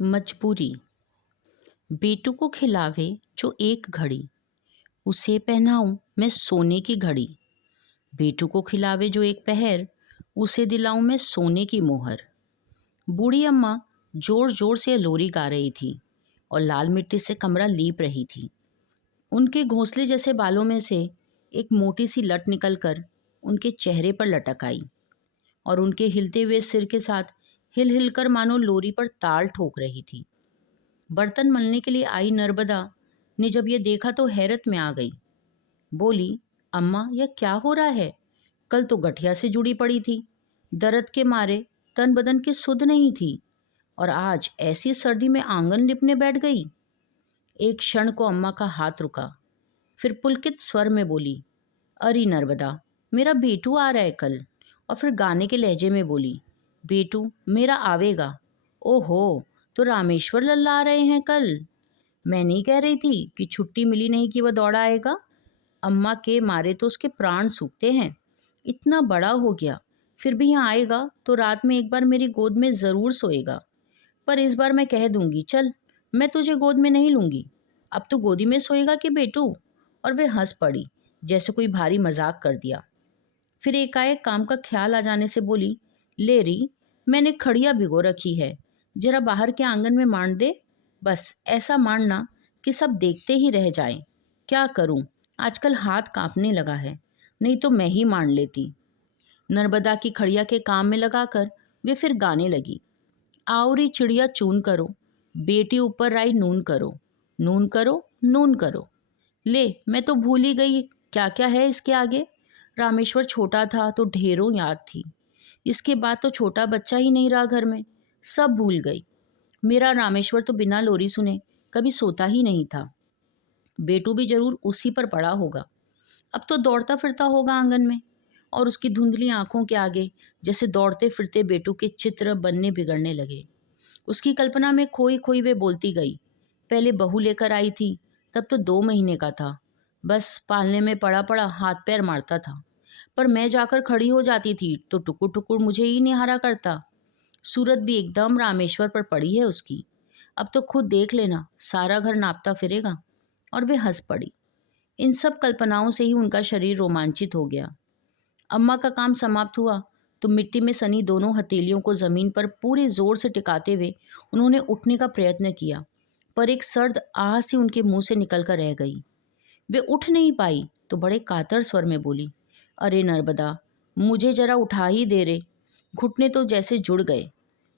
मजबूरी। बेटू को खिलावे जो एक घड़ी, उसे पहनाऊं मैं सोने की घड़ी। बेटू को खिलावे जो एक पहर, उसे दिलाऊं मैं सोने की मोहर। बूढ़ी अम्मा जोर जोर से लोरी गा रही थी और लाल मिट्टी से कमरा लीप रही थी। उनके घोंसले जैसे बालों में से एक मोटी सी लट निकलकर उनके चेहरे पर लटक आई और उनके हिलते हुए सिर के साथ हिल हिल कर मानो लोरी पर ताल ठोक रही थी। बर्तन मलने के लिए आई नर्मदा ने जब ये देखा तो हैरत में आ गई। बोली, अम्मा यह क्या हो रहा है? कल तो गठिया से जुड़ी पड़ी थी, दर्द के मारे तन बदन की सुध नहीं थी, और आज ऐसी सर्दी में आंगन लिपने बैठ गई। एक क्षण को अम्मा का हाथ रुका, फिर पुलकित स्वर में बोली, अरे नर्मदा, मेरा बेटू आ रहा है कल। और फिर गाने के लहजे में बोली, बेटू मेरा आवेगा। ओहो, तो रामेश्वर लल्ला आ रहे हैं कल। मैं नहीं कह रही थी कि छुट्टी मिली नहीं कि वह दौड़ा आएगा। अम्मा के मारे तो उसके प्राण सूखते हैं। इतना बड़ा हो गया, फिर भी यहाँ आएगा तो रात में एक बार मेरी गोद में ज़रूर सोएगा। पर इस बार मैं कह दूंगी, चल मैं तुझे गोद में नहीं लूंगी, अब तो गोदी में सोएगा कि बेटू। और वे हंस पड़ी, जैसे कोई भारी मजाक कर दिया। फिर एकाएक काम का ख्याल आ जाने से बोली, ले री, मैंने खड़िया भिगो रखी है, जरा बाहर के आंगन में मांड दे। बस ऐसा मांडना कि सब देखते ही रह जाएं। क्या करूं, आजकल हाथ कांपने लगा है, नहीं तो मैं ही मांड लेती। नर्मदा की खड़िया के काम में लगाकर वे फिर गाने लगी, आओ रे चिड़िया चून करो, बेटी ऊपर आई नून करो, नून करो नून करो। ले मैं तो भूल ही गई क्या क्या है इसके आगे। रामेश्वर छोटा था तो ढेरों याद थी, इसके बाद तो छोटा बच्चा ही नहीं रहा घर में, सब भूल गई। मेरा रामेश्वर तो बिना लोरी सुने कभी सोता ही नहीं था। बेटू भी जरूर उसी पर पड़ा होगा, अब तो दौड़ता फिरता होगा आंगन में, और उसकी धुंधली आंखों के आगे जैसे दौड़ते फिरते बेटू के चित्र बनने बिगड़ने लगे। उसकी कल्पना में खोई खोई वे बोलती गई, पहले बहू लेकर आई थी, तब तो 2 महीने का था, बस पालने में पड़ा पड़ा हाथ पैर मारता था, पर मैं जाकर खड़ी हो जाती थी तो टुकुर टुकुर मुझे ही निहारा करता। सूरत भी एकदम रामेश्वर पर पड़ी है उसकी, अब तो खुद देख लेना, सारा घर नापता फिरेगा। और वे हंस पड़ी। इन सब कल्पनाओं से ही उनका शरीर रोमांचित हो गया। अम्मा का काम समाप्त हुआ तो मिट्टी में सनी दोनों हथेलियों को जमीन पर पूरे जोर से टिकाते हुए उन्होंने उठने का प्रयत्न किया, पर एक सर्द आह सी उनके मुंह से निकलकर रह गई। वे उठ नहीं पाई तो बड़े कातर स्वर में बोली, अरे नर्मदा, मुझे जरा उठा ही दे रे, घुटने तो जैसे जुड़ गए।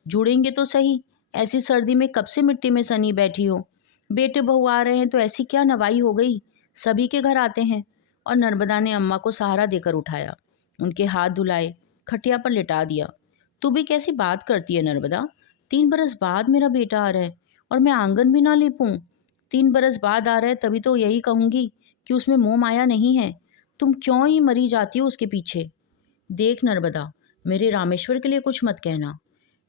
जुड़ेंगे तो सही, ऐसी सर्दी में कब से मिट्टी में सनी बैठी हो। बेटे बहू आ रहे हैं तो ऐसी क्या नवाई हो गई, सभी के घर आते हैं। और नर्मदा ने अम्मा को सहारा देकर उठाया, उनके हाथ धुलाए, खटिया पर लिटा दिया। तू भी कैसी बात करती है नर्मदा, 3 बरस बाद मेरा बेटा आ रहा है और मैं आंगन भी ना लीपूं। 3 बरस बाद आ रहा है तभी तो यही कहूंगी कि उसमें मोह माया नहीं है। तुम क्यों ही मरी जाती हो उसके पीछे। देख नर्मदा, मेरे रामेश्वर के लिए कुछ मत कहना।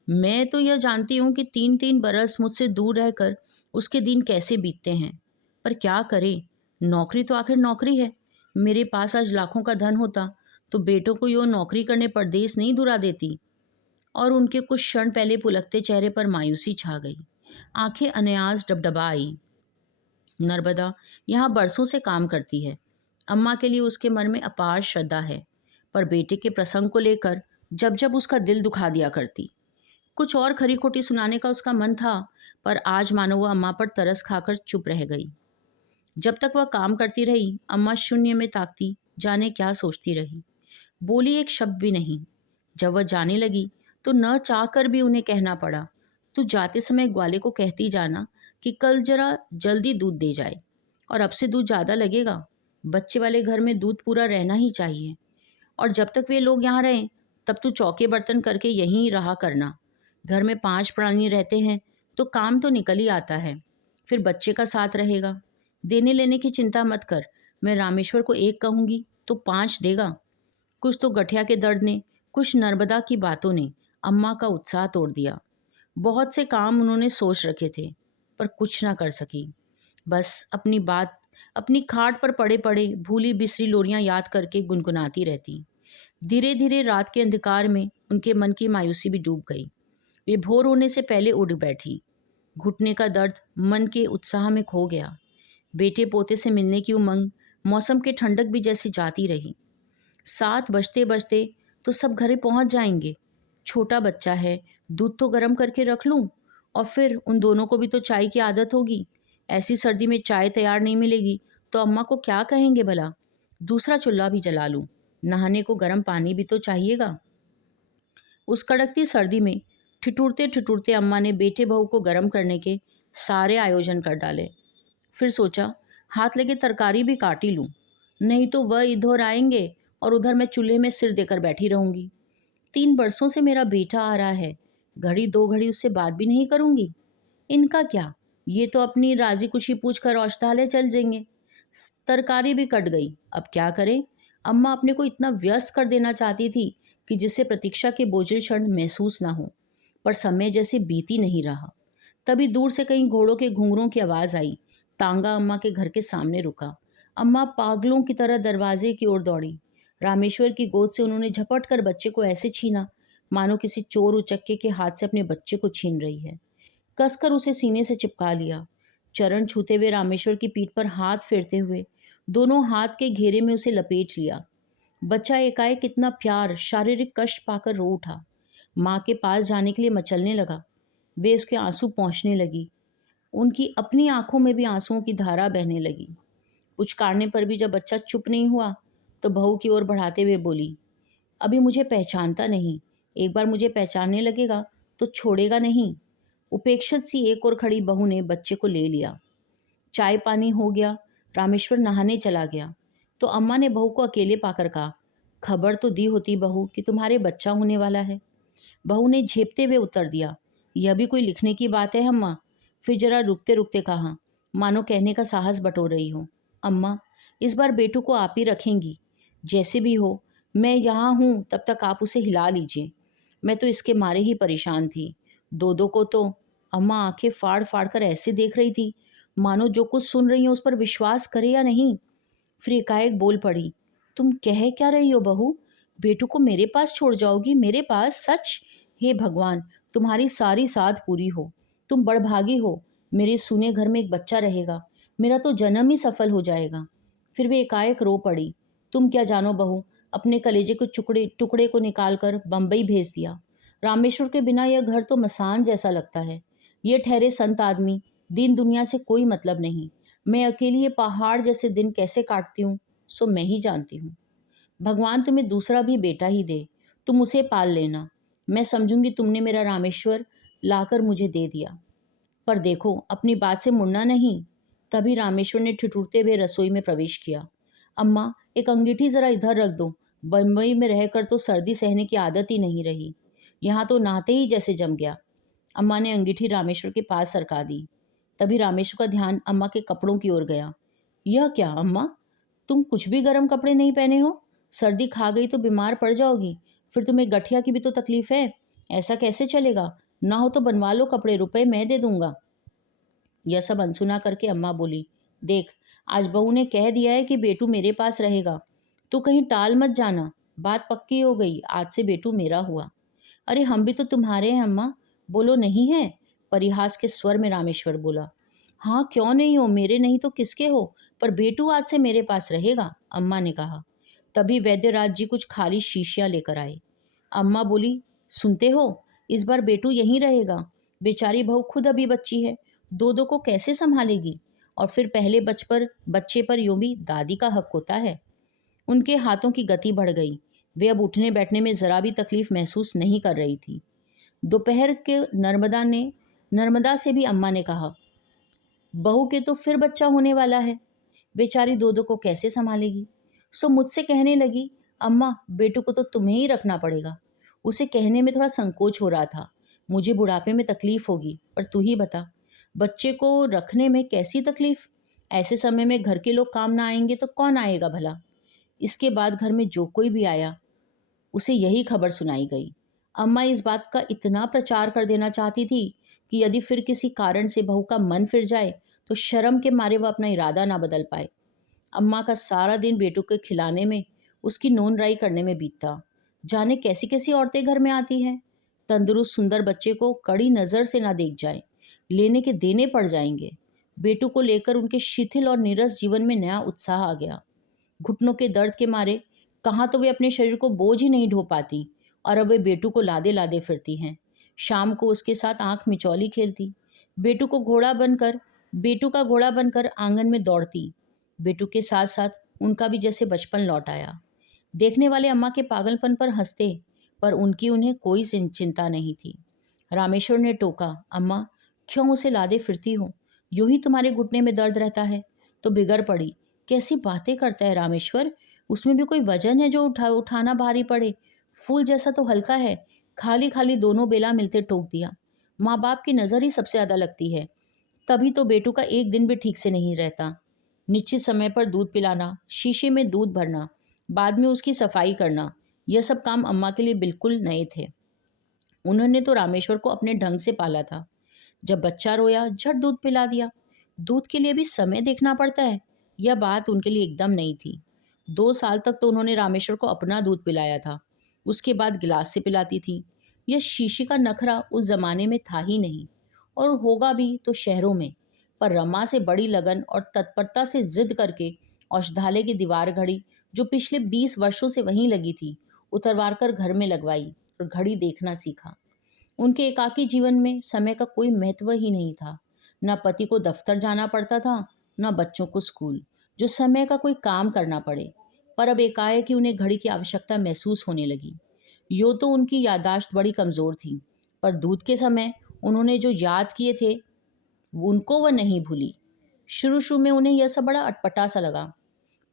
मैं तो यह जानती हूँ कि 3-3 बरस मुझसे दूर रहकर उसके दिन कैसे बीतते हैं, पर क्या करे, नौकरी तो आखिर नौकरी है। मेरे पास आज लाखों का धन होता तो बेटों को यो नौकरी करने परदेश नहीं दुरा देती। और उनके कुछ क्षण पहले पुलकते चेहरे पर मायूसी छा गई, आंखें अनायास डबडबा आई। नर्मदा यहाँ बरसों से काम करती है, अम्मा के लिए उसके मन में अपार श्रद्धा है, पर बेटे के प्रसंग को लेकर जब जब उसका दिल दुखा दिया करती। कुछ और खरी खोटी सुनाने का उसका मन था, पर आज मानो वह अम्मा पर तरस खाकर चुप रह गई। जब तक वह काम करती रही, अम्मा शून्य में ताकती, जाने क्या सोचती रही। बोली एक शब्द भी नहीं। जब वह जाने लगी तो न चाह कर भी उन्हें कहना पड़ा, तू जाते समय ग्वाले को कहती जाना कि कल जरा जल्दी दूध दे जाए, और अब से दूध ज़्यादा लगेगा, बच्चे वाले घर में दूध पूरा रहना ही चाहिए। और जब तक वे लोग यहाँ रहें तब तू चौके बर्तन करके यहीं रहा करना। घर में 5 प्राणी रहते हैं तो काम तो निकल ही आता है, फिर बच्चे का साथ रहेगा। देने लेने की चिंता मत कर, मैं रामेश्वर को 1 कहूँगी तो 5 देगा। कुछ तो गठिया के दर्द ने, कुछ नर्मदा की बातों ने अम्मा का उत्साह तोड़ दिया। बहुत से काम उन्होंने सोच रखे थे, पर कुछ ना कर सकी। बस अपनी बात अपनी खाट पर पड़े पड़े भूली बिसरी लोरियां याद करके गुनगुनाती रहती। धीरे धीरे रात के अंधकार में उनके मन की मायूसी भी डूब गई। वे भोर होने से पहले उठ बैठी। घुटने का दर्द मन के उत्साह में खो गया। बेटे पोते से मिलने की उमंग मौसम के ठंडक भी जैसी जाती रही। 7 बजते बजते तो सब घर पहुंच जाएंगे। छोटा बच्चा है, दूध तो गर्म करके रख लूं, और फिर उन दोनों को भी तो चाय की आदत होगी। ऐसी सर्दी में चाय तैयार नहीं मिलेगी तो अम्मा को क्या कहेंगे भला। दूसरा चूल्हा भी जला लूं, नहाने को गर्म पानी भी तो चाहिएगा। उस कड़कती सर्दी में ठिठुरते ठिठुरते अम्मा ने बेटे बहू को गर्म करने के सारे आयोजन कर डाले। फिर सोचा, हाथ लगे तरकारी भी काट ही लूं, नहीं तो वह इधर आएंगे और उधर मैं चूल्हे में सिर देकर बैठी रहूंगी। 3 बरसों से मेरा बेटा आ रहा है, घड़ी 2 घड़ी उससे बात भी नहीं करूंगी। इनका क्या, ये तो अपनी राजी खुशी पूछ कर औषधालय चल जाएंगे। तरकारी भी कट गई, अब क्या करें। अम्मा अपने को इतना व्यस्त कर देना चाहती थी कि जिससे प्रतीक्षा के बोझिल क्षण महसूस ना हो, पर समय जैसे बीती नहीं रहा। तभी दूर से कहीं घोड़ों के घुंघरों की आवाज आई। तांगा अम्मा के घर के सामने रुका। अम्मा पागलों की तरह दरवाजे की ओर दौड़ी। रामेश्वर की गोद से उन्होंने झपट कर बच्चे को ऐसे छीना मानो किसी चोर उचक्के के हाथ से अपने बच्चे को छीन रही है। कसकर उसे सीने से चिपका लिया। चरण छूते हुए रामेश्वर की पीठ पर हाथ फेरते हुए दोनों हाथ के घेरे में उसे लपेट लिया। बच्चा एकाएक कितना प्यार, शारीरिक कष्ट पाकर रो उठा। माँ के पास जाने के लिए मचलने लगा। वे उसके आंसू पहुंचने लगी। उनकी अपनी आंखों में भी आंसुओं की धारा बहने लगी। पुचकारने पर भी जब बच्चा चुप नहीं हुआ तो बहू की ओर बढ़ाते हुए बोली, अभी मुझे पहचानता नहीं, एक बार मुझे पहचानने लगेगा तो छोड़ेगा नहीं। उपेक्षित सी एक और खड़ी बहू ने बच्चे को ले लिया। चाय पानी हो गया। रामेश्वर नहाने चला गया तो अम्मा ने बहू को अकेले पाकर कहा, खबर तो दी होती बहू कि तुम्हारे बच्चा होने वाला है। बहू ने झेपते हुए उत्तर दिया, यह भी कोई लिखने की बात है अम्मा। फिर जरा रुकते रुकते कहा, मानो कहने का साहस बटोर रही हो, अम्मा इस बार बेटू को आप ही रखेंगी। जैसे भी हो, मैं यहाँ हूँ तब तक आप उसे हिला लीजिए। मैं तो इसके मारे ही परेशान थी। दो दो को तो। अम्मा आंखें फाड़ फाड़ कर ऐसे देख रही थी मानो जो कुछ सुन रही है उस पर विश्वास करे या नहीं। फिर एकाएक बोल पड़ी, तुम कह क्या रही हो बहू? बेटू को मेरे पास छोड़ जाओगी? मेरे पास? सच? हे भगवान, तुम्हारी सारी साध पूरी हो। तुम बड़भागी हो। मेरे सूने घर में एक बच्चा रहेगा। मेरा तो जन्म ही सफल हो जाएगा। फिर वे एकाएक रो पड़ी। तुम क्या जानो बहू, अपने कलेजे के टुकड़े टुकड़े को निकालकर बम्बई भेज दिया। रामेश्वर के बिना यह घर तो मसान जैसा लगता है। ये ठहरे संत आदमी, दीन दुनिया से कोई मतलब नहीं। मैं अकेली ये पहाड़ जैसे दिन कैसे काटती हूँ सो मैं ही जानती हूँ। भगवान तुम्हें दूसरा भी बेटा ही दे, तुम उसे पाल लेना। मैं समझूंगी तुमने मेरा रामेश्वर लाकर मुझे दे दिया। पर देखो, अपनी बात से मुड़ना नहीं। तभी रामेश्वर ने ठिठुरते हुए रसोई में प्रवेश किया। अम्मा, एक अंगीठी जरा इधर रख दो। बम्बई में रहकर तो सर्दी सहने की आदत ही नहीं रही। यहाँ तो नहाते ही जैसे जम गया। अम्मा ने अंगीठी रामेश्वर के पास सरका दी। तभी रामेश्वर का ध्यान अम्मा के कपड़ों की ओर गया। यह क्या अम्मा, तुम कुछ भी गर्म कपड़े नहीं पहने हो? सर्दी खा गई तो बीमार पड़ जाओगी। फिर तुम्हें गठिया की भी तो तकलीफ है। ऐसा कैसे चलेगा? ना हो तो बनवा लो कपड़े, रुपए मैं दे दूंगा। यह सब अनसुना करके अम्मा बोली, देख, आज बहू ने कह दिया है कि बेटू मेरे पास रहेगा। तू कहीं टाल मत जाना। बात पक्की हो गई, आज से बेटू मेरा हुआ। अरे हम भी तो तुम्हारे हैं अम्मा, बोलो नहीं है? परिहास के स्वर में रामेश्वर बोला। हाँ क्यों नहीं हो, मेरे नहीं तो किसके हो, पर बेटू आज से मेरे पास रहेगा, अम्मा ने कहा। तभी वैद्यराज जी कुछ खाली शीशियां लेकर आए। अम्मा बोली, सुनते हो, इस बार बेटू यहीं रहेगा। बेचारी बहू खुद अभी बच्ची है, दो दो को कैसे संभालेगी? और फिर पहले बच्चे पर यूं भी दादी का हक होता है। उनके हाथों की गति बढ़ गई। वे अब उठने बैठने में जरा भी तकलीफ महसूस नहीं कर रही थी। दोपहर के नर्मदा से भी अम्मा ने कहा, बहू के तो फिर बच्चा होने वाला है, बेचारी दो दो को कैसे संभालेगी? सो मुझसे कहने लगी, अम्मा बेटू को तो तुम्हें ही रखना पड़ेगा। उसे कहने में थोड़ा संकोच हो रहा था, मुझे बुढ़ापे में तकलीफ होगी, पर तू ही बता, बच्चे को रखने में कैसी तकलीफ? ऐसे समय में घर के लोग काम ना आएंगे तो कौन आएगा भला? इसके बाद घर में जो कोई भी आया उसे यही खबर सुनाई गई। अम्मा इस बात का इतना प्रचार कर देना चाहती थी कि यदि फिर किसी कारण से बहू का मन फिर जाए तो शर्म के मारे वह अपना इरादा ना बदल पाए। अम्मा का सारा दिन बेटू के खिलाने में, उसकी नोन राई करने में बीतता। जाने कैसी कैसी औरतें घर में आती हैं, तंदुरुस्त सुंदर बच्चे को कड़ी नज़र से ना देख जाए। लेने के देने पड़ जाएंगे। बेटू को लेकर उनके शिथिल और नीरस जीवन में नया उत्साह आ गया। घुटनों के दर्द के मारे कहाँ तो वे अपने शरीर को बोझ ही नहीं ढो पाती, और अब वे बेटू को लादे लादे फिरती हैं। शाम को उसके साथ आंख मिचौली खेलती, बेटू को घोड़ा बनकर बेटू का घोड़ा बनकर आंगन में दौड़ती। बेटू के साथ साथ उनका भी जैसे बचपन लौट आया। देखने वाले अम्मा के पागलपन पर हंसते, पर उनकी उन्हें कोई चिंता नहीं थी। रामेश्वर ने टोका, अम्मा क्यों उसे लादे फिरती हो? यूं ही तुम्हारे घुटने में दर्द रहता है तो बिगड़ पड़ी। कैसी बातें करता है रामेश्वर, उसमें भी कोई वजन है जो उठाना भारी पड़े? फूल जैसा तो हल्का है। खाली खाली दोनों बेला मिलते टोक दिया। माँ बाप की नज़र ही सबसे ज़्यादा लगती है, तभी तो बेटू का एक दिन भी ठीक से नहीं रहता। निश्चित समय पर दूध पिलाना, शीशे में दूध भरना, बाद में उसकी सफाई करना, यह सब काम अम्मा के लिए बिल्कुल नए थे। उन्होंने तो रामेश्वर को अपने ढंग से पाला था। जब बच्चा रोया झट दूध पिला दिया। दूध के लिए भी समय देखना पड़ता है, यह बात उनके लिए एकदम नई थी। 2 साल तक तो उन्होंने रामेश्वर को अपना दूध पिलाया था, उसके बाद गिलास से पिलाती थी। यह शीशी का नखरा उस जमाने में था ही नहीं, और होगा भी तो शहरों में। पर रमा से बड़ी लगन और तत्परता से जिद करके औषधालय की दीवार घड़ी, जो पिछले 20 वर्षों से वहीं लगी थी, उतरवार कर घर में लगवाई और घड़ी देखना सीखा। उनके एकाकी जीवन में समय का कोई महत्व ही नहीं था। न पति को दफ्तर जाना पड़ता था, न बच्चों को स्कूल, जो समय का कोई काम करना पड़े। पर अब एकाएक ही उन्हें घड़ी की आवश्यकता महसूस होने लगी। यूँ तो उनकी याददाश्त बड़ी कमज़ोर थी, पर दूध के समय उन्होंने जो याद किए थे उनको वह नहीं भूली। शुरू शुरू में उन्हें यह सब बड़ा अटपटा सा लगा,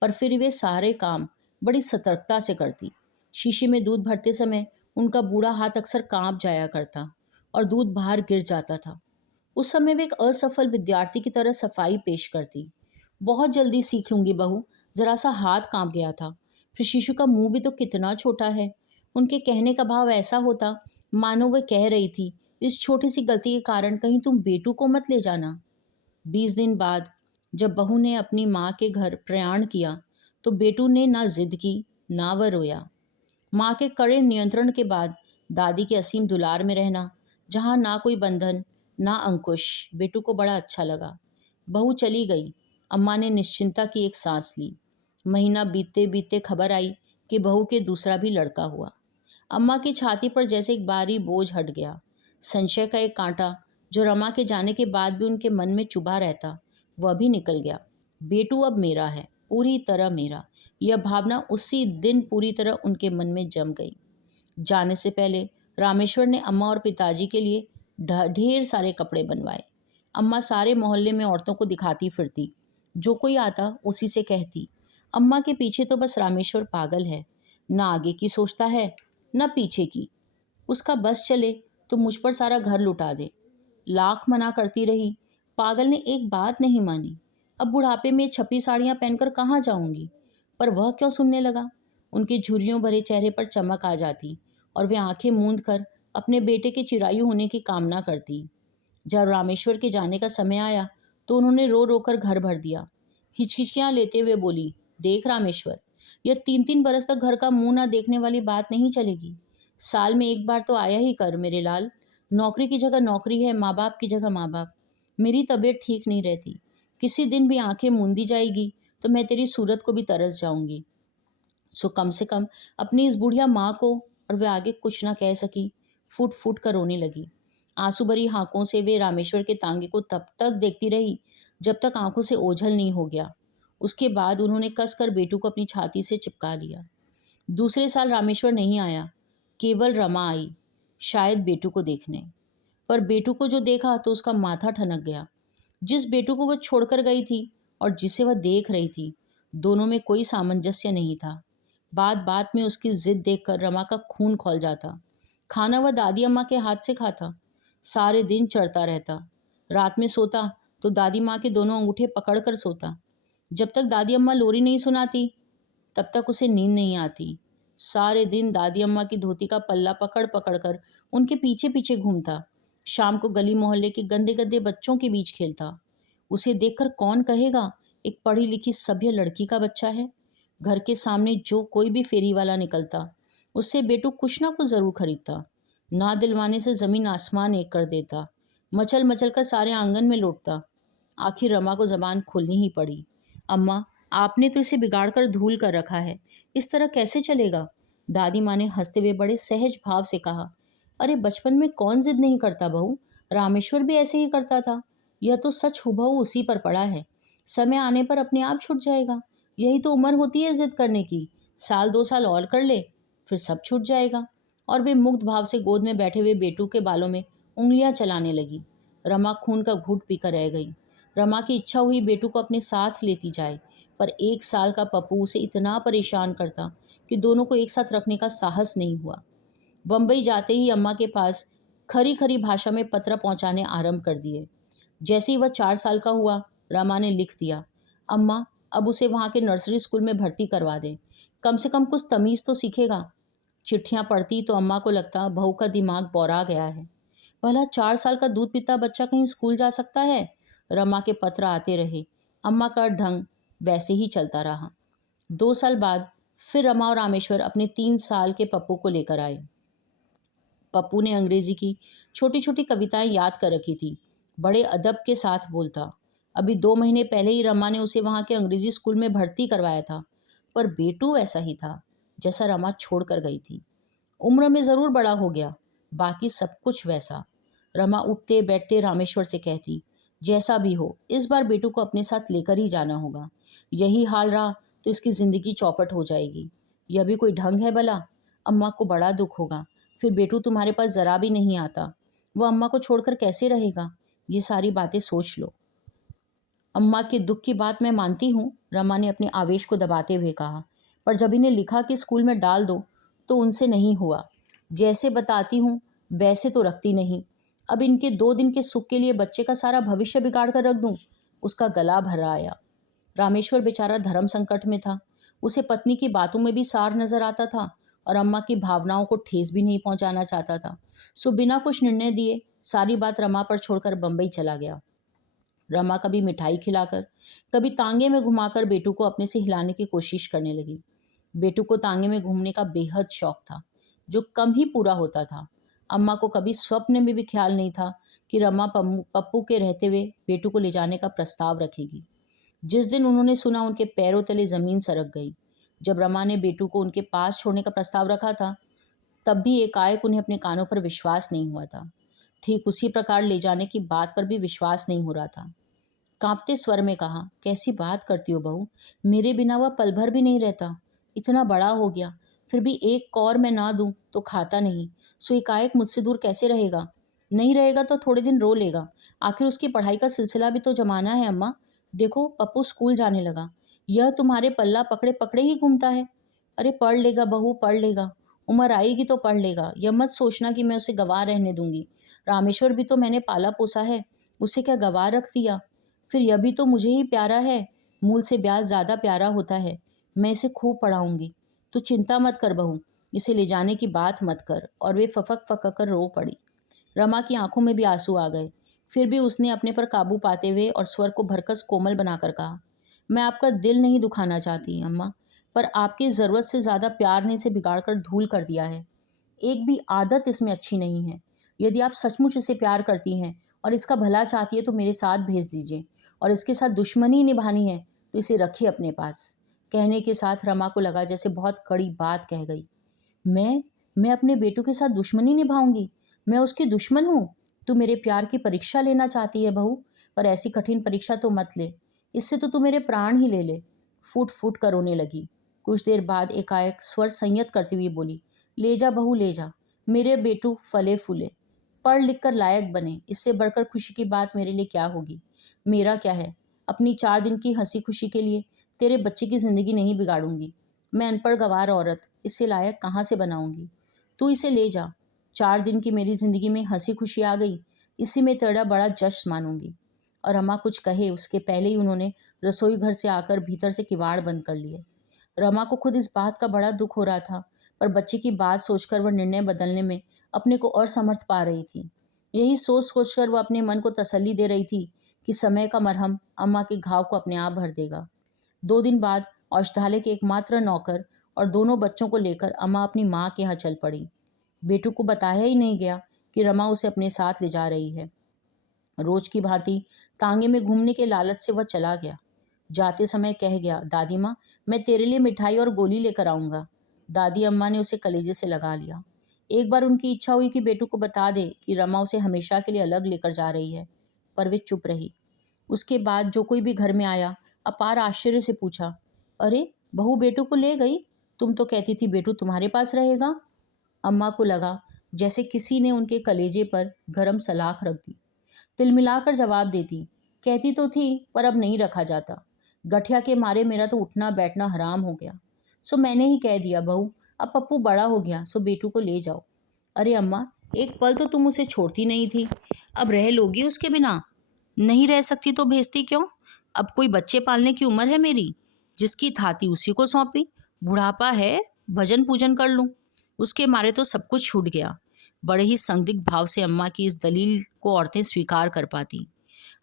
पर फिर वे सारे काम बड़ी सतर्कता से करती। शीशी में दूध भरते समय उनका बूढ़ा हाथ अक्सर कांप जाया करता और दूध बाहर गिर जाता था। उस समय वे एक असफल विद्यार्थी की तरह सफाई पेश करती। बहुत जल्दी सीख लूंगी बहू, जरा सा हाथ कांप गया था। फिर शिशु का मुंह भी तो कितना छोटा है। उनके कहने का भाव ऐसा होता मानो वह कह रही थी, इस छोटी सी गलती के कारण कहीं तुम बेटू को मत ले जाना। 20 दिन बाद जब बहू ने अपनी माँ के घर प्रयाण किया, तो बेटू ने ना जिद की, ना वह रोया। माँ के कड़े नियंत्रण के बाद दादी के असीम दुलार में रहना, जहाँ ना कोई बंधन ना अंकुश, बेटू को बड़ा अच्छा लगा। बहू चली गई, अम्मा ने निश्चिंता की एक सांस ली। महीना बीतते बीतते खबर आई कि बहू के दूसरा भी लड़का हुआ। अम्मा की छाती पर जैसे एक भारी बोझ हट गया। संशय का एक कांटा जो रमा के जाने के बाद भी उनके मन में चुभा रहता, वह भी निकल गया। बेटू अब मेरा है, पूरी तरह मेरा। यह भावना उसी दिन पूरी तरह उनके मन में जम गई। जाने से पहले रामेश्वर ने अम्मा और पिताजी के लिए ढेर सारे कपड़े बनवाए। अम्मा सारे मोहल्ले में औरतों को दिखाती फिरती, जो कोई आता उसी से कहती, अम्मा के पीछे तो बस रामेश्वर पागल है, ना आगे की सोचता है न पीछे की। उसका बस चले तो मुझ पर सारा घर लुटा दे। लाख मना करती रही, पागल ने एक बात नहीं मानी। अब बुढ़ापे में छपी साड़ियाँ पहनकर कहाँ जाऊंगी? पर वह क्यों सुनने लगा? उनके झुर्रियों भरे चेहरे पर चमक आ जाती और वे आंखें मूंद कर अपने बेटे के चिरायु होने की कामना करती। जब रामेश्वर के जाने का समय आया तो उन्होंने रो रो कर घर भर दिया। हिचकिचाँ लेते हुए बोली, देख रामेश्वर, यह 3-3 बरस तक घर का मुंह ना देखने वाली बात नहीं चलेगी। साल में एक बार तो आया ही कर मेरे लाल। नौकरी की जगह नौकरी है, माँ बाप की जगह माँ बाप। मेरी तबीयत ठीक नहीं रहती, किसी दिन भी आंखें मूंदी जाएगी तो मैं तेरी सूरत को भी तरस जाऊंगी। सो कम से कम अपनी इस बुढ़िया माँ को। और वे आगे कुछ ना कह सकी, फूट फूट कर रोने लगी। आंसू भरी हाकों से वे रामेश्वर के तांगे को तब तक देखती रही जब तक आंखों से ओझल नहीं हो गया। उसके बाद उन्होंने कसकर बेटू को अपनी छाती से चिपका लिया। दूसरे साल रामेश्वर नहीं आया, केवल रमा आई, शायद बेटू को देखने। पर बेटू को जो देखा तो उसका माथा ठनक गया। जिस बेटू को वह छोड़कर गई थी और जिसे वह देख रही थी, दोनों में कोई सामंजस्य नहीं था। बात बात में उसकी जिद देखकर रमा का खून खौल जाता। खाना वह दादी अम्मा के हाथ से खाता, सारे दिन चढ़ता रहता। रात में सोता तो दादी माँ के दोनों अंगूठे पकड़ कर सोता। जब तक दादी अम्मा लोरी नहीं सुनाती तब तक उसे नींद नहीं आती। सारे दिन दादी अम्मा की धोती का पल्ला पकड़ पकड़ कर उनके पीछे पीछे घूमता। शाम को गली मोहल्ले के गंदे गंदे बच्चों के बीच खेलता। उसे देखकर कौन कहेगा एक पढ़ी लिखी सभ्य लड़की का बच्चा है। घर के सामने जो कोई भी फेरी वाला निकलता, उससे बेटू कुछ ना कुछ जरूर खरीदता। ना दिलवाने से जमीन आसमान एक कर देता। मचल मचल कर सारे आंगन में लौटता। आखिर रमा को जबान खोलनी ही पड़ी। अम्मा, आपने तो इसे बिगाड़ कर धूल कर रखा है, इस तरह कैसे चलेगा? दादी माँ ने हंसते हुए बड़े सहज भाव से कहा, अरे बचपन में कौन जिद नहीं करता बहू, रामेश्वर भी ऐसे ही करता था। यह तो सच हुबहू उसी पर पड़ा है। समय आने पर अपने आप छूट जाएगा। यही तो उम्र होती है जिद करने की। साल 2 साल और कर ले, फिर सब छूट जाएगा। और वे मुग्ध भाव से गोद में बैठे हुए बेटू के बालों में उंगलियां चलाने लगी। रमा खून का घूंट पीकर रह गई। रमा की इच्छा हुई बेटू को अपने साथ लेती जाए, पर 1 साल का पप्पू उसे इतना परेशान करता कि दोनों को एक साथ रखने का साहस नहीं हुआ। बम्बई जाते ही अम्मा के पास खरी खरी भाषा में पत्र पहुंचाने आरंभ कर दिए। जैसे ही वह 4 साल का हुआ, रमा ने लिख दिया, अम्मा, अब उसे वहाँ के नर्सरी स्कूल में भर्ती करवा दें, कम से कम कुछ तमीज़ तो सीखेगा। चिट्ठियाँ पढ़ती तो अम्मा को लगता बहू का दिमाग बौरा गया है। भला 4 साल का दूध पीता बच्चा कहीं स्कूल जा सकता है? रमा के पत्र आते रहे। अम्मा का ढंग वैसे ही चलता रहा। 2 साल बाद फिर रमा और रामेश्वर अपने 3 साल के पप्पू को लेकर आए। पप्पू ने अंग्रेजी की छोटी छोटी कविताएं याद कर रखी थी। बड़े अदब के साथ बोलता। अभी 2 महीने पहले ही रमा ने उसे वहाँ के अंग्रेजी स्कूल में भर्ती करवाया था, पर बेटू ऐसा ही था जैसा रमा छोड़ कर गई थी। उम्र में ज़रूर बड़ा हो गया, बाकी सब कुछ वैसा। रमा उठते बैठते रामेश्वर से कहती, जैसा भी हो इस बार बेटू को अपने साथ लेकर ही जाना होगा। यही हाल रहा तो इसकी ज़िंदगी चौपट हो जाएगी। यह भी कोई ढंग है भला? अम्मा को बड़ा दुख होगा। फिर बेटू तुम्हारे पास ज़रा भी नहीं आता। वो अम्मा को छोड़कर कैसे रहेगा? ये सारी बातें सोच लो। अम्मा के दुख की बात मैं मानती हूँ, रमा ने अपने आवेश को दबाते हुए कहा, पर जब इन्हें लिखा कि स्कूल में डाल दो तो उनसे नहीं हुआ। जैसे बताती हूँ वैसे तो रखती नहीं। अब इनके 2 दिन के सुख के लिए बच्चे का सारा भविष्य बिगाड़ कर रख दूँ। उसका गला भर आया। रामेश्वर बेचारा धर्म संकट में था। उसे पत्नी की बातों में भी सार नजर आता था और अम्मा की भावनाओं को ठेस भी नहीं पहुंचाना चाहता था। सो बिना कुछ निर्णय दिए सारी बात रमा पर छोड़कर बम्बई चला गया। रमा कभी मिठाई खिलाकर, कभी तांगे में घुमाकर बेटू को अपने से हिलाने की कोशिश करने लगी। बेटू को तांगे में घूमने का बेहद शौक था, जो कम ही पूरा होता था। अम्मा को कभी स्वप्न में भी ख्याल नहीं था कि रमा पप्पू के रहते हुए बेटू को ले जाने का प्रस्ताव रखेगी। जिस दिन उन्होंने सुना, उनके पैरों तले जमीन सरक गई। जब रमा ने बेटू को उनके पास छोड़ने का प्रस्ताव रखा था, तब भी एकाएक उन्हें अपने कानों पर विश्वास नहीं हुआ था। ठीक उसी प्रकार ले जाने की बात पर भी विश्वास नहीं हो रहा था। कांपते स्वर में कहा, कैसी बात करती हो बहू, मेरे बिना वह पल भर भी नहीं रहता। इतना बड़ा हो गया, फिर भी एक कौर मैं ना दूं तो खाता नहीं। सो एकाएक मुझसे दूर कैसे रहेगा? नहीं रहेगा तो थोड़े दिन रो लेगा। आखिर उसकी पढ़ाई का सिलसिला भी तो जमाना है अम्मा। देखो पप्पू स्कूल जाने लगा, यह तुम्हारे पल्ला पकड़े पकड़े ही घूमता है। अरे पढ़ लेगा बहू, पढ़ लेगा। उम्र आएगी तो पढ़ लेगा। यह मत सोचना कि मैं उसे गंवा रहने दूंगी। रामेश्वर भी तो मैंने पाला पोसा है, उसे क्या गंवा रख दिया? फिर यह भी तो मुझे ही प्यारा है। मूल से ब्याज ज़्यादा प्यारा होता है। मैं इसे खूब पढ़ाऊंगी। तू चिंता मत कर बहू, इसे ले जाने की बात मत कर। और वे फपक फकक कर रो पड़ी। रमा की आंखों में भी आंसू आ गए। फिर भी उसने अपने पर काबू पाते हुए और स्वर को भरकस कोमल बनाकर कहा, मैं आपका दिल नहीं दुखाना चाहती अम्मा, पर आपकी ज़रूरत से ज़्यादा प्यार ने इसे बिगाड़ कर धूल कर दिया है। एक भी आदत इसमें अच्छी नहीं है। यदि आप सचमुच इसे प्यार करती हैं और इसका भला चाहती है तो मेरे साथ भेज दीजिए, और इसके साथ दुश्मनी निभानी है तो इसे रखिए अपने पास। कहने के साथ रमा को लगा जैसे बहुत कड़ी बात कह गई। मैं मैं अपने बेटू के साथ दुश्मनी निभाऊंगी? मैं उसकी दुश्मन हूँ? तू मेरे प्यार की परीक्षा लेना चाहती है बहू, पर ऐसी कठिन परीक्षा तो मत ले। इससे तो तू मेरे प्राण ही ले ले। फूट फूट कर रोने लगी। कुछ देर बाद एकाएक स्वर संयत करती हुई बोली, ले जा बहू ले जा। मेरे बेटू फले फूले, पढ़ लिख कर लायक बने। इससे बढ़कर खुशी की बात मेरे लिए क्या होगी? मेरा क्या है? अपनी 4 दिन की हंसी खुशी के लिए तेरे बच्चे की ज़िंदगी नहीं बिगाड़ूंगी। मैं अनपढ़ गंवार औरत इससे लायक कहाँ से बनाऊंगी? तू इसे ले जा। 4 दिन की मेरी ज़िंदगी में हंसी खुशी आ गई, इसी में तेरा बड़ा जश्न मानूंगी। और अम्मा कुछ कहे उसके पहले ही उन्होंने रसोई घर से आकर भीतर से किवाड़ बंद कर लिए। रमा को खुद इस बात का बड़ा दुख हो रहा था, पर बच्चे की बात सोचकर वह निर्णय बदलने में अपने को असमर्थ पा रही थी। यही सोच सोचकर वह अपने मन को तसल्ली दे रही थी कि समय का मरहम अम्मा के घाव को अपने आप भर देगा। 2 दिन बाद औषधालय के एकमात्र नौकर और दोनों बच्चों को लेकर अम्मा अपनी माँ के यहाँ चल पड़ी। बेटू को बताया ही नहीं गया कि रमा उसे अपने साथ ले जा रही है। रोज की भांति तांगे में घूमने के लालच से वह चला गया। जाते समय कह गया, दादी माँ, मैं तेरे लिए मिठाई और गोली लेकर आऊंगा। दादी अम्मा ने उसे कलेजे से लगा लिया। एक बार उनकी इच्छा हुई कि बेटू को बता दे कि रमा उसे हमेशा के लिए अलग लेकर जा रही है, पर वे चुप रही। उसके बाद जो कोई भी घर में आया, अपार आश्चर्य से पूछा, अरे बहू बेटू को ले गई? तुम तो कहती थी बेटू तुम्हारे पास रहेगा। अम्मा को लगा जैसे किसी ने उनके कलेजे पर गरम सलाख रख दी। तिलमिलाकर जवाब देती, कहती तो थी पर अब नहीं रखा जाता। गठिया के मारे मेरा तो उठना बैठना हराम हो गया। सो मैंने ही कह दिया, बहू अब पप्पू बड़ा हो गया, सो बेटू को ले जाओ। अरे अम्मा, एक पल तो तुम उसे छोड़ती नहीं थी, अब रह लोगी उसके बिना? नहीं रह सकती तो भेजती क्यों? अब कोई बच्चे पालने की उम्र है मेरी? जिसकी थाती उसी को सौंपी। बुढ़ापा है, भजन पूजन कर लूं। उसके मारे तो सब कुछ छूट गया। बड़े ही संदिग्ध भाव से अम्मा की इस दलील को औरतें स्वीकार कर पाती।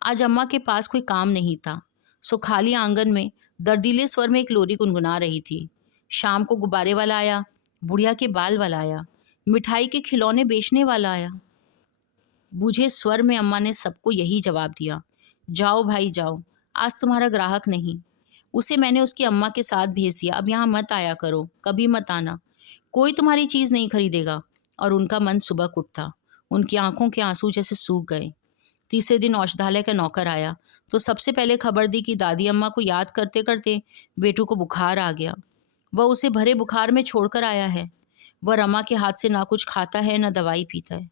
आज अम्मा के पास कोई काम नहीं था, सो खाली आंगन में दर्दीले स्वर में एक लोरी गुनगुना रही थी। शाम को गुब्बारे वाला आया, बुढ़िया के बाल वाला आया, मिठाई के खिलौने बेचने वाला आया। बूझे स्वर में अम्मा ने सबको यही जवाब दिया, जाओ भाई जाओ, आज तुम्हारा ग्राहक नहीं। उसे मैंने उसकी अम्मा के साथ भेज दिया, अब यहाँ मत आया करो, कभी मत आना, कोई तुम्हारी चीज़ नहीं खरीदेगा। और उनका मन सुबह उठा। उनकी आंखों के आंसू जैसे सूख गए। तीसरे दिन औषधालय का नौकर आया तो सबसे पहले खबर दी कि दादी अम्मा को याद करते करते बेटू को बुखार आ गया। वह उसे भरे बुखार में छोड़कर आया है। वह रमा के हाथ से ना कुछ खाता है ना दवाई पीता है।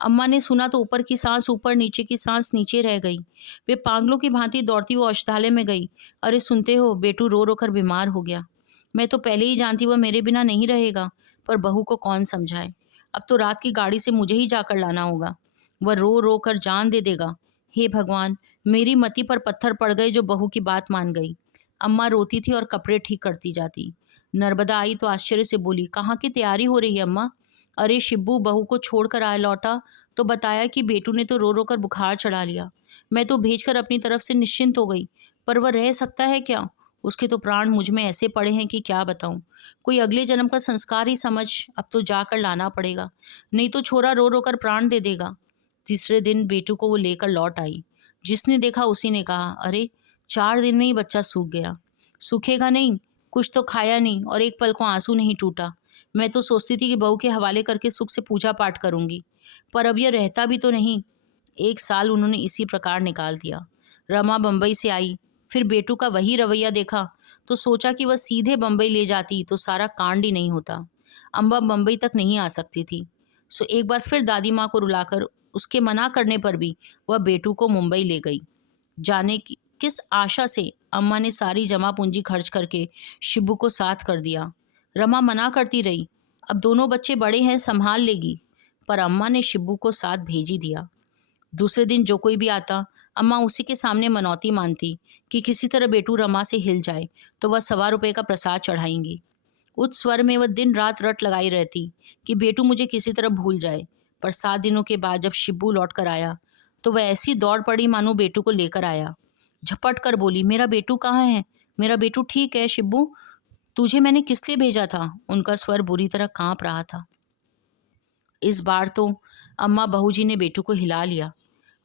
अम्मा ने सुना तो ऊपर की सांस ऊपर, नीचे की सांस नीचे रह गई। वे पागलों की भांति दौड़ती हुई औषधालय में गई। अरे सुनते हो, बेटू रो रो कर बीमार हो गया। मैं तो पहले ही जानती वह मेरे बिना नहीं रहेगा, पर बहू को कौन समझाए। अब तो रात की गाड़ी से मुझे ही जाकर लाना होगा। वह रो रो कर जान दे देगा। हे भगवान, मेरी मति पर पत्थर पड़ गए जो बहू की बात मान गई। अम्मा रोती थी और कपड़े ठीक करती जाती। नर्मदा आई तो आश्चर्य से बोली, कहाँ की तैयारी हो रही है अम्मा? अरे शिब्बू बहू को छोड़ कर आया लौटा तो बताया कि बेटू ने तो रो रो कर बुखार चढ़ा लिया। मैं तो भेजकर अपनी तरफ से निश्चिंत हो गई, पर वह रह सकता है क्या? उसके तो प्राण मुझ में ऐसे पड़े हैं कि क्या बताऊं। कोई अगले जन्म का संस्कार ही समझ, अब तो जाकर लाना पड़ेगा, नहीं तो छोरा रो रो कर प्राण दे देगा। तीसरे दिन बेटू को वो लेकर लौट आई। जिसने देखा उसी ने कहा, अरे 4 दिन में ही बच्चा सूख गया। सूखेगा नहीं, कुछ तो खाया नहीं और एक पल को आंसू नहीं टूटा। मैं तो सोचती थी कि बहू के हवाले करके सुख से पूजा पाठ करूंगी, पर अब यह रहता भी तो नहीं। 1 साल उन्होंने इसी प्रकार निकाल दिया। रमा बम्बई से आई, फिर बेटू का वही रवैया देखा तो सोचा कि वह सीधे बम्बई ले जाती तो सारा कांड ही नहीं होता। अम्बा बम्बई तक नहीं आ सकती थी, सो एक बार फिर दादी माँ को रुलाकर उसके मना करने पर भी वह बेटू को मुंबई ले गई। जाने की किस आशा से अम्मा ने सारी जमा पूंजी खर्च करके शिबू को साथ कर दिया। रमा मना करती रही, अब दोनों बच्चे बड़े हैं, संभाल लेगी, पर अम्मा ने शिबू को साथ भेज ही दिया। दूसरे दिन जो कोई भी आता, अम्मा उसी के सामने मनौती मानती कि किसी तरह बेटू रमा से हिल जाए तो वह ₹1.25 का प्रसाद चढ़ाएंगी। उस स्वर में वह दिन रात रट लगाई रहती कि बेटू मुझे किसी तरह भूल जाए। पर 7 दिनों के बाद जब शिब्बू लौट कर आया तो वह ऐसी दौड़ पड़ी मानो बेटू को लेकर आया। झपट कर बोली, मेरा बेटू कहाँ है? मेरा बेटू ठीक है शिब्बू, तुझे मैंने किस लिए भेजा था? उनका स्वर बुरी तरह कांप रहा था। इस बार तो अम्मा बहूजी ने बेटू को हिला लिया।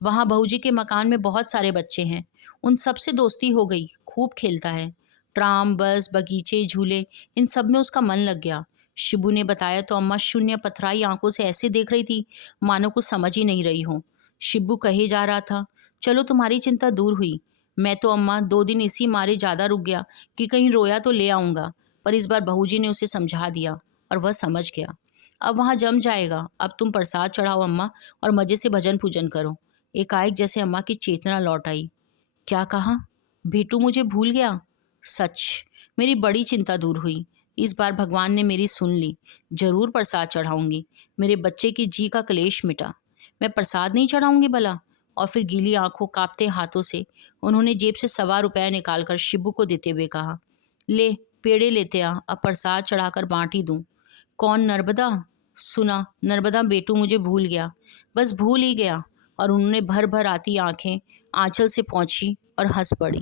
वहाँ बहूजी के मकान में बहुत सारे बच्चे हैं, उन सब से दोस्ती हो गई, खूब खेलता है। ट्राम, बस, बगीचे, झूले, इन सब में उसका मन लग गया। शिबू ने बताया तो अम्मा शून्य पथराई आंखों से ऐसे देख रही थी मानो कुछ समझ ही नहीं रही हो। शिबू कहे जा रहा था, चलो तुम्हारी चिंता दूर हुई। मैं तो अम्मा 2 दिन इसी मारे ज़्यादा रुक गया कि कहीं रोया तो ले आऊँगा, पर इस बार बहूजी ने उसे समझा दिया और वह समझ गया। अब वहाँ जम जाएगा, अब तुम प्रसाद चढ़ाओ अम्मा और मज़े से भजन पूजन करो। एकाएक जैसे अम्मा की चेतना लौट आई। क्या कहा? बेटू मुझे भूल गया? सच, मेरी बड़ी चिंता दूर हुई। इस बार भगवान ने मेरी सुन ली। जरूर प्रसाद चढ़ाऊंगी, मेरे बच्चे की जी का क्लेश मिटा। मैं प्रसाद नहीं चढ़ाऊंगी भला? और फिर गीली आंखों कांपते हाथों से उन्होंने जेब से ₹1.25 निकालकर शिबू को देते हुए कहा, ले पेड़े लेते आ, अब प्रसाद चढ़ाकर बांट ही दूं। कौन? नर्मदा? सुना, नर्मदा बेटू मुझे भूल गया, बस भूल ही गया। और उन्होंने भर भर आती आंखें आंचल से पहुंची और हंस पड़ी।